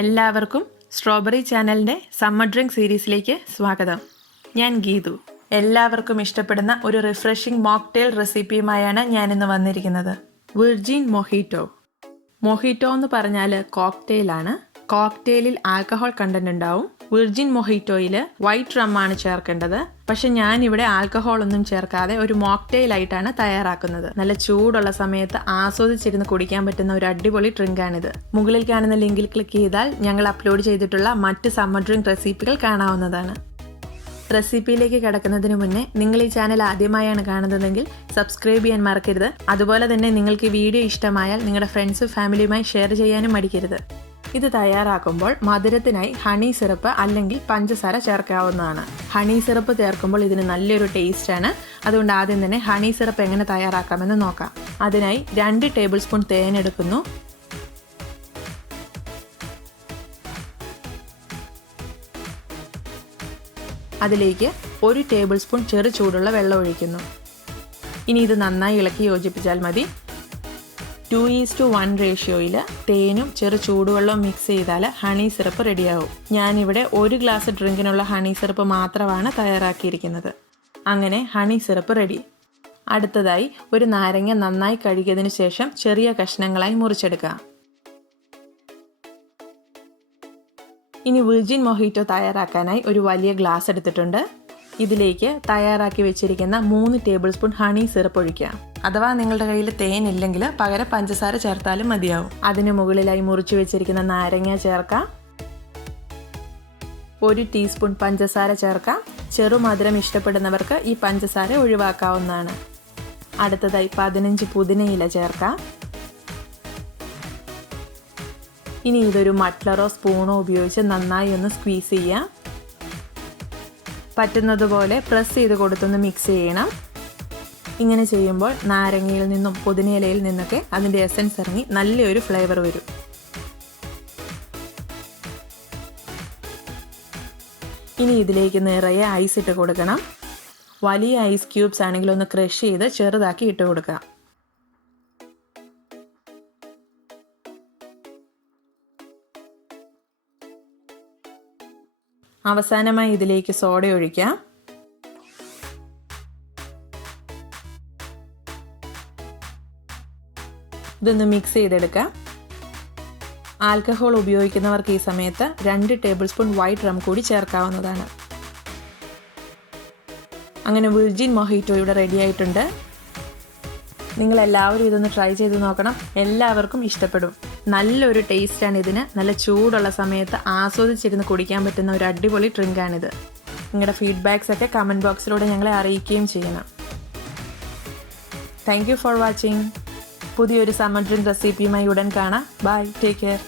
എല്ലാവർക്കും സ്ട്രോബെറി ചാനലിൻ്റെ summer drink സീരീസിലേക്ക് സ്വാഗതം. ഞാൻ ഗീതു. എല്ലാവർക്കും ഇഷ്ടപ്പെടുന്ന ഒരു റിഫ്രഷിംഗ് മോക്ടെയിൽ റെസിപ്പിയുമായാണ് ഞാനിന്ന് വന്നിരിക്കുന്നത്. വിർജിൻ മൊഹിറ്റോ. മൊഹിറ്റോ എന്ന് പറഞ്ഞാൽ കോക്ടെയിലാണ്. കോക്ടെയിലിൽ ആൽക്കഹോൾ കണ്ടന്റ് ഉണ്ടാവും. വിർജിൻ മൊഹിറ്റോയിൽ വൈറ്റ് റം ആണ് ചേർക്കേണ്ടത്. പക്ഷെ ഞാനിവിടെ ആൽക്കഹോൾ ഒന്നും ചേർക്കാതെ ഒരു മോക്ടെയിൽ ആയിട്ടാണ് തയ്യാറാക്കുന്നത്. നല്ല ചൂടുള്ള സമയത്ത് ആസ്വദിച്ചിരുന്ന് കുടിക്കാൻ പറ്റുന്ന ഒരു അടിപൊളി ഡ്രിങ്കാണിത്. മുകളിൽ കാണുന്ന ലിങ്കിൽ ക്ലിക്ക് ചെയ്താൽ ഞങ്ങൾ അപ്ലോഡ് ചെയ്തിട്ടുള്ള മറ്റ് സമ്മർ ഡ്രിങ്ക് റെസിപ്പികൾ കാണാവുന്നതാണ്. റെസിപ്പിയിലേക്ക് കിടക്കുന്നതിന് മുന്നേ നിങ്ങൾ ഈ ചാനൽ ആദ്യമായാണ് കാണുന്നതെങ്കിൽ സബ്സ്ക്രൈബ് ചെയ്യാൻ മറക്കരുത്. അതുപോലെ തന്നെ നിങ്ങൾക്ക് ഈ വീഡിയോ ഇഷ്ടമായാൽ നിങ്ങളുടെ ഫ്രണ്ട്സും ഫാമിലിയുമായി ഷെയർ ചെയ്യാനും മടിക്കരുത്. ഇത് തയ്യാറാക്കുമ്പോൾ മധുരത്തിനായി ഹണി സിറപ്പ് അല്ലെങ്കിൽ പഞ്ചസാര ചേർക്കാവുന്നതാണ്. ഹണി സിറപ്പ് ചേർക്കുമ്പോൾ ഇതിന് നല്ലൊരു ടേസ്റ്റാണ്. അതുകൊണ്ട് ആദ്യം തന്നെ ഹണി സിറപ്പ് എങ്ങനെ തയ്യാറാക്കാമെന്ന് നോക്കാം. അതിനായി 2 ടേബിൾ സ്പൂൺ തേൻ എടുക്കുന്നു. അതിലേക്ക് 1 ടേബിൾ സ്പൂൺ ചെറു ചൂടുള്ള വെള്ളം ഒഴിക്കുന്നു. ഇനി ഇത് നന്നായി ഇളക്കി യോജിപ്പിച്ചാൽ മതി. 2:1 റേഷ്യോയിൽ തേനും ചെറു ചൂടുവെള്ളവും മിക്സ് ചെയ്താൽ ഹണി സിറപ്പ് റെഡിയാവും. ഞാനിവിടെ 1 ഗ്ലാസ് ഡ്രിങ്കിനുള്ള ഹണി സിറപ്പ് മാത്രമാണ് തയ്യാറാക്കിയിരിക്കുന്നത്. അങ്ങനെ ഹണി സിറപ്പ് റെഡി. അടുത്തതായി ഒരു നാരങ്ങ നന്നായി കഴുകിയതിനു ശേഷം ചെറിയ കഷ്ണങ്ങളായി മുറിച്ചെടുക്കാം. ഇനി വിർജിൻ മൊഹിറ്റോ തയ്യാറാക്കാനായി ഒരു വലിയ ഗ്ലാസ് എടുത്തിട്ടുണ്ട്. ഇതിലേക്ക് തയ്യാറാക്കി വെച്ചിരിക്കുന്ന 3 ടേബിൾ സ്പൂൺ ഹണി സിറപ്പ് ഒഴിക്കാം. അഥവാ നിങ്ങളുടെ കയ്യിൽ തേൻ ഇല്ലെങ്കിൽ പകരം പഞ്ചസാര ചേർത്താലും മതിയാവും. അതിന് മുകളിലായി മുറിച്ചു വെച്ചിരിക്കുന്ന നാരങ്ങ ചേർക്കാം. 1 ടീസ്പൂൺ പഞ്ചസാര ചേർക്കാം. ചെറുമധുരം ഇഷ്ടപ്പെടുന്നവർക്ക് ഈ പഞ്ചസാര ഒഴിവാക്കാവുന്നതാണ്. അടുത്തതായി 15 പുതിനയില ചേർക്കാം. ഇനി ഇതൊരു മട്ട്ലറോ സ്പൂണോ ഉപയോഗിച്ച് നന്നായി ഒന്ന് സ്ക്വീസ് ചെയ്യാം. പറ്റുന്നതുപോലെ പ്രസ് ചെയ്ത് കൊടുത്തൊന്ന് മിക്സ് ചെയ്യണം. ഇങ്ങനെ ചെയ്യുമ്പോൾ നാരങ്ങയിൽ നിന്നും പുതിനയിലയിൽ നിന്നൊക്കെ അതിൻ്റെ എസൻസ് ഇറങ്ങി നല്ലൊരു ഫ്ലേവർ വരും. ഇനി ഇതിലേക്ക് നിറയെ ഐസ് ഇട്ട് കൊടുക്കണം. വലിയ ഐസ് ക്യൂബ്സ് ആണെങ്കിൽ ഒന്ന് ക്രഷ് ചെയ്ത് ചെറുതാക്കി ഇട്ട് കൊടുക്കാം. അവസാനമായി ഇതിലേക്ക് സോഡ ഒഴിക്കാം. ഇതൊന്ന് മിക്സ് ചെയ്തെടുക്കാം. ആൽക്കഹോൾ ഉപയോഗിക്കുന്നവർക്ക് ഈ സമയത്ത് 2 ടേബിൾ സ്പൂൺ വൈറ്റ് റം കൂടി ചേർക്കാവുന്നതാണ്. അങ്ങനെ വിർജിൻ മൊഹിറ്റോ ഇവിടെ റെഡി ആയിട്ടുണ്ട്. നിങ്ങളെല്ലാവരും ഇതൊന്ന് ട്രൈ ചെയ്ത് നോക്കണം. എല്ലാവർക്കും ഇഷ്ടപ്പെടും. നല്ലൊരു ടേസ്റ്റാണ് ഇതിന്. നല്ല ചൂടുള്ള സമയത്ത് ആസ്വദിച്ചിരുന്ന് കുടിക്കാൻ പറ്റുന്ന ഒരു അടിപൊളി ഡ്രിങ്കാണിത്. നിങ്ങളുടെ ഫീഡ്ബാക്സ് ഒക്കെ കമൻറ്റ് ബോക്സിലൂടെ ഞങ്ങളെ അറിയിക്കുകയും ചെയ്യണം. Thank you for watching. പുതിയൊരു സമ്മർ ഡ്രിങ്ക് റെസിപ്പിയുമായി ഉടൻ കാണാം. Bye, take care.